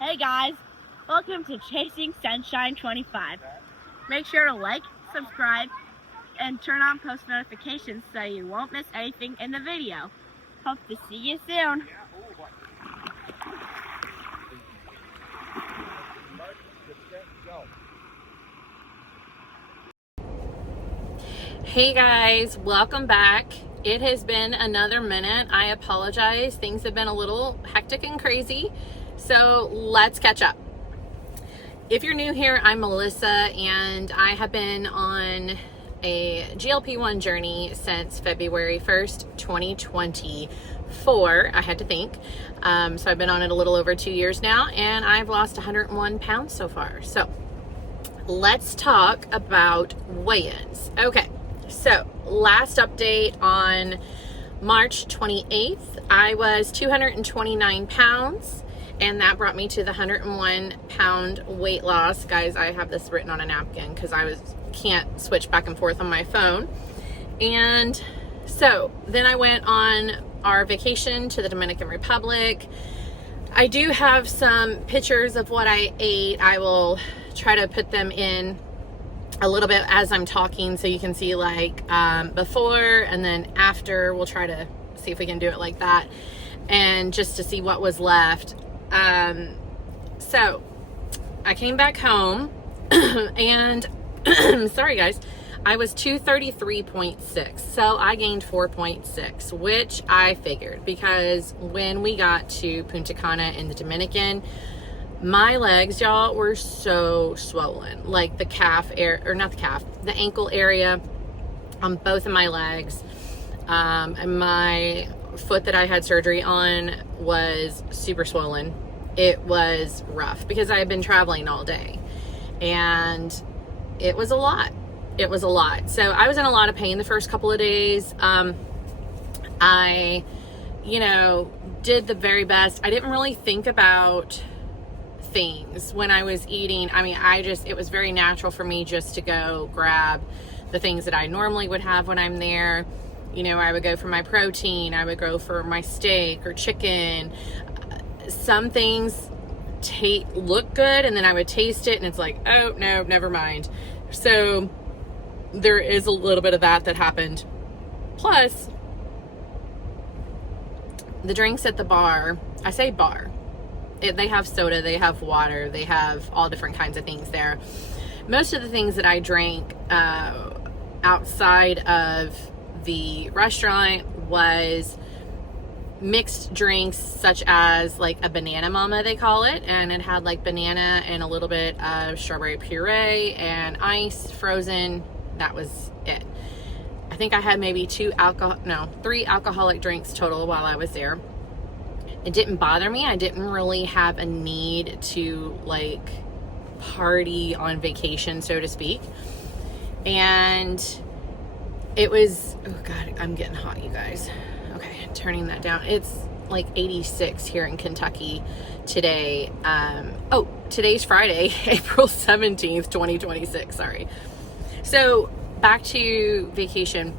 Hey guys, welcome to Chasing Sunshine 25. Make sure to like, subscribe, and turn on post notifications so you won't miss anything in the video. Hope to see you soon. Hey guys, welcome back. It has been another minute. I apologize. Things have been a little hectic and crazy, so let's catch up. If you're new here, I'm Melissa, and I have been on a GLP-1 journey since February 1st, 2024. I had to think. So I've been on it a little over 2 years now, and I've lost 101 pounds so far. So let's talk about weigh-ins. Okay. So last update on March 28th, I was 229 pounds, and that brought me to the 101 pound weight loss. Guys, I have this written on a napkin because I can't switch back and forth on my phone. And so then I went on our vacation to the Dominican Republic. I do have some pictures of what I ate. I will try to put them in a little bit as I'm talking so you can see like before and then after. We'll try to see if we can do it like that, and just to see what was left. So I came back home and sorry guys, I was 233.6, so I gained 4.6, which I figured because when we got to Punta Cana in the Dominican, my legs, y'all, were so swollen. Like the calf area, or not the calf, the ankle area on both of my legs. And my foot that I had surgery on was super swollen. It was rough because I had been traveling all day. And it was a lot. It was a lot. So I was in a lot of pain the first couple of days. I, did the very best. I didn't really think about things when I was eating. I mean, it was very natural for me just to go grab the things that I normally would have when I'm there. I would go for my protein, I would go for my steak or chicken. Some things look good, and then I would taste it and it's like, oh no, never mind. So there is a little bit of that happened. Plus the drinks at the bar, I say bar, they have soda, they have water, they have all different kinds of things there. Most of the things that I drank outside of the restaurant was mixed drinks, such as like a banana mama, they call it, and it had like banana and a little bit of strawberry puree and ice frozen. That was it. I think I had maybe 3 alcoholic drinks total while I was there. It didn't bother me. I didn't really have a need to like party on vacation, so to speak. And it was, oh God, I'm getting hot, you guys. Okay, turning that down. It's like 86 here in Kentucky today. Today's Friday, April 17th, 2026, sorry. So back to vacation.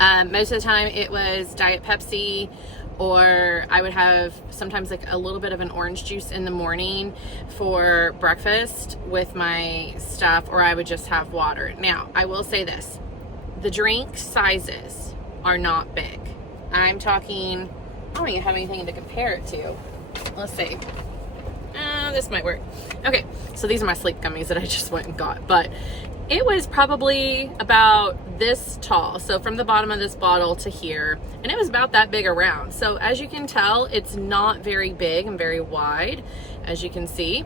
Most of the time it was Diet Pepsi, or I would have sometimes like a little bit of an orange juice in the morning for breakfast with my stuff, or I would just have water. Now, I will say this. The drink sizes are not big. I'm talking, I don't even have anything to compare it to. Let's see. This might work. Okay, so these are my sleep gummies that I just went and got, but it was probably about this tall. So from the bottom of this bottle to here, and it was about that big around. So as you can tell, it's not very big and very wide, as you can see.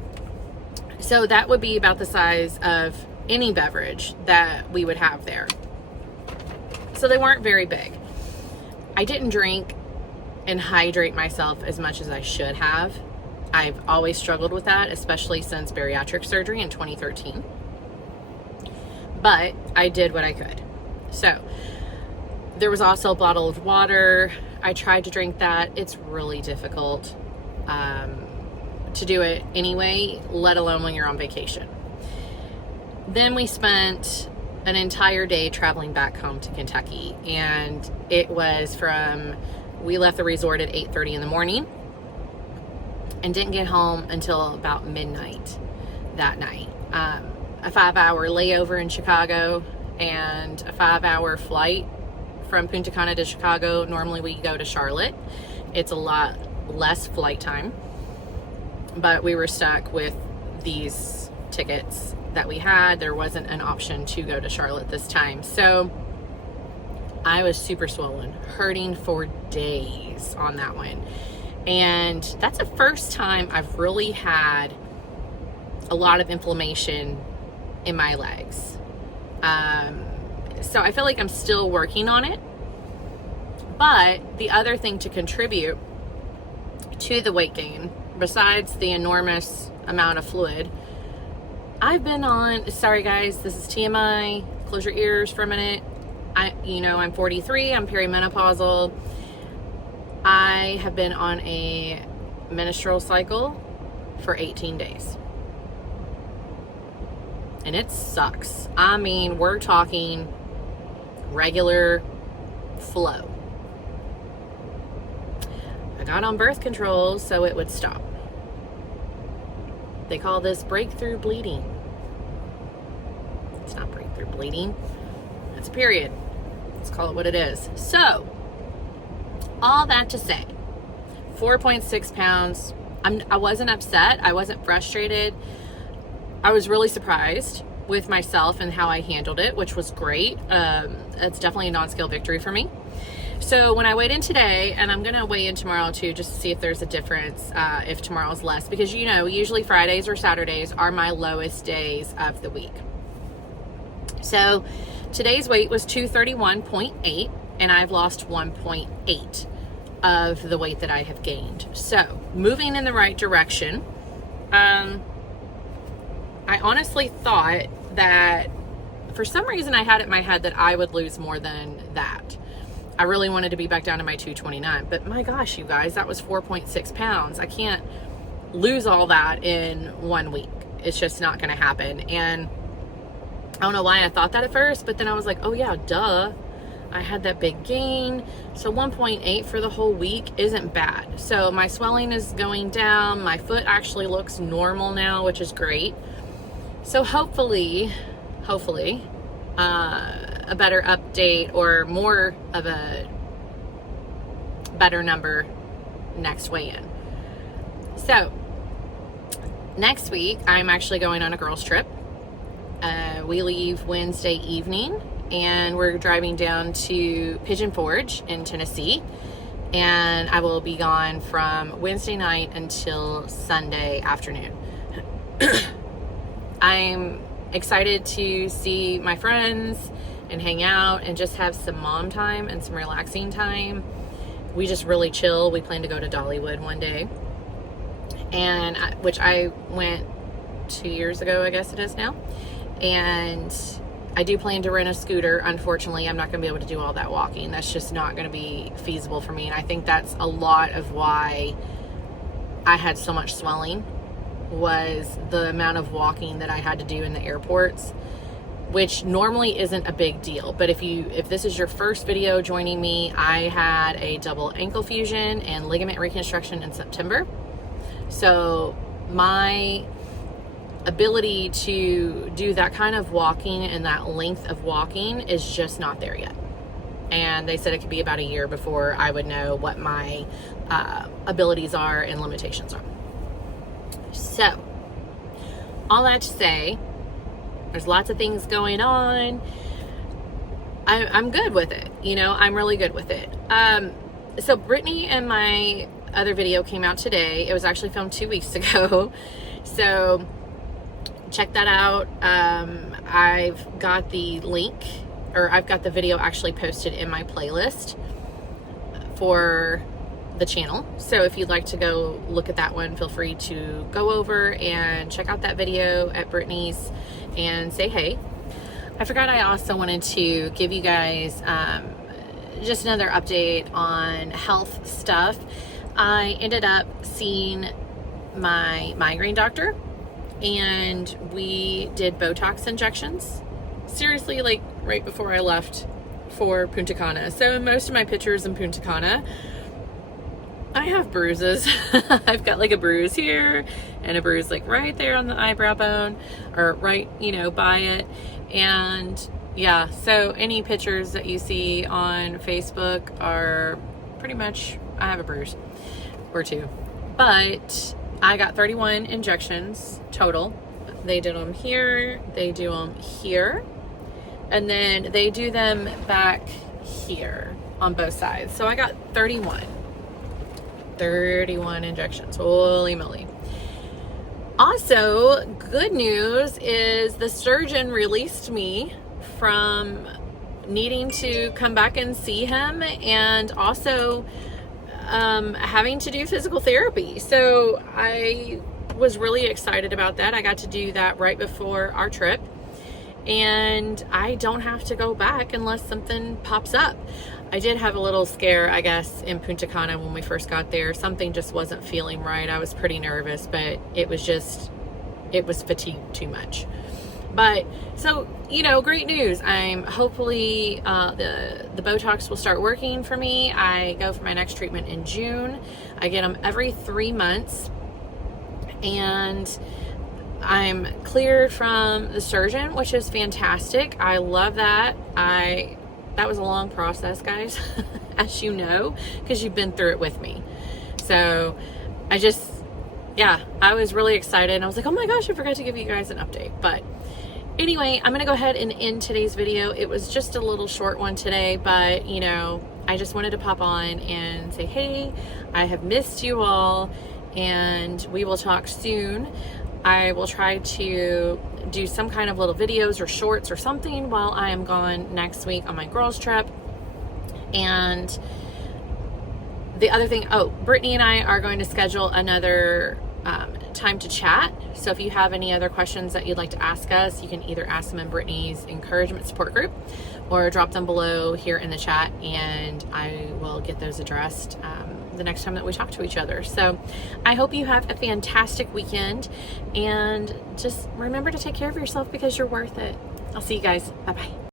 So that would be about the size of any beverage that we would have there. So they weren't very big. I didn't drink and hydrate myself as much as I should have. I've always struggled with that, especially since bariatric surgery in 2013. But I did what I could. So there was also a bottle of water. I tried to drink that. It's really difficult to do it anyway, let alone when you're on vacation. Then we spent an entire day traveling back home to Kentucky, and it was we left the resort at 8:30 in the morning. and didn't get home until about midnight that night. A 5-hour layover in Chicago and a 5-hour flight from Punta Cana to Chicago. Normally we go to Charlotte. It's a lot less flight time, but we were stuck with these tickets that we had. There wasn't an option to go to Charlotte this time. So I was super swollen, hurting for days on that one. And that's the first time I've really had a lot of inflammation in my legs. So I feel like I'm still working on it. But the other thing to contribute to the weight gain, besides the enormous amount of fluid, I've been on, sorry guys, this is TMI, close your ears for a minute. I'm 43, I'm perimenopausal. I have been on a menstrual cycle for 18 days. And it sucks. I mean, we're talking regular flow. I got on birth control so it would stop. They call this breakthrough bleeding. It's not breakthrough bleeding. It's a period. Let's call it what it is. So, all that to say, 4.6 pounds. I wasn't upset. I wasn't frustrated. I was really surprised with myself and how I handled it, which was great. It's definitely a non-scale victory for me. So when I weighed in today, and I'm going to weigh in tomorrow too, just to see if there's a difference, if tomorrow's less, because usually Fridays or Saturdays are my lowest days of the week. So today's weight was 231.8, and I've lost 1.8 of the weight that I have gained. So moving in the right direction. I honestly thought that for some reason I had it in my head that I would lose more than that. I really wanted to be back down to my 229, but my gosh, you guys, that was 4.6 pounds. I can't lose all that in 1 week. It's just not going to happen. And I don't know why I thought that at first, but then I was like, oh yeah, duh. I had that big gain. So 1.8 for the whole week isn't bad. So my swelling is going down. My foot actually looks normal now, which is great. So hopefully, a better update or more of a better number next weigh-in. So next week, I'm actually going on a girls trip. We leave Wednesday evening and we're driving down to Pigeon Forge in Tennessee. And I will be gone from Wednesday night until Sunday afternoon. I'm excited to see my friends and hang out and just have some mom time and some relaxing time. We just really chill. We plan to go to Dollywood one day, and which I went 2 years ago, I guess it is now. And I do plan to rent a scooter. Unfortunately, I'm not going to be able to do all that walking. That's just not going to be feasible for me. And I think that's a lot of why I had so much swelling, was the amount of walking that I had to do in the airports, which normally isn't a big deal. But if this is your first video joining me, I had a double ankle fusion and ligament reconstruction in September. So my ability to do that kind of walking and that length of walking is just not there yet. And they said it could be about a year before I would know what my abilities are and limitations are. So, all that to say, there's lots of things going on. I'm good with it. I'm really good with it. So Brittany and my other video came out today. It was actually filmed 2 weeks ago. So check that out. I've got the link, or I've got the video actually posted in my playlist for the channel. So if you'd like to go look at that one, feel free to go over and check out that video at Brittany's and say hey. I forgot I also wanted to give you guys just another update on health stuff. I ended up seeing my migraine doctor and we did Botox injections. Seriously, like right before I left for Punta Cana. So most of my pictures in Punta Cana, I have bruises. I've got like a bruise here and a bruise like right there on the eyebrow bone, or right, you know, by it. And yeah, so any pictures that you see on Facebook are pretty much, I have a bruise or two. But I got 31 injections total. They did them here, they do them here, and then they do them back here on both sides. So I got 31 injections. Holy moly. Also, good news is the surgeon released me from needing to come back and see him, and also having to do physical therapy. So I was really excited about that. I got to do that right before our trip, and I don't have to go back unless something pops up. I did have a little scare, I guess, in Punta Cana when we first got there. Something just wasn't feeling right. I was pretty nervous, but it was fatigue too much. But so, you know, great news. I'm hopefully the Botox will start working for me. I go for my next treatment in June. I get them every 3 months, and I'm cleared from the surgeon, which is fantastic. I love that. That was a long process, guys, as you know, because you've been through it with me. So I was really excited, and I was like, oh my gosh, I forgot to give you guys an update. But anyway, I'm gonna go ahead and end today's video. It was just a little short one today, but you know, I just wanted to pop on and say, hey, I have missed you all, and we will talk soon. I will try to do some kind of little videos or shorts or something while I am gone next week on my girls trip. And the other thing, Brittany and I are going to schedule another time to chat. So if you have any other questions that you'd like to ask us, you can either ask them in Brittany's encouragement support group or drop them below here in the chat, and I will get those addressed the next time that we talk to each other. So I hope you have a fantastic weekend, and just remember to take care of yourself because you're worth it. I'll see you guys. Bye-bye.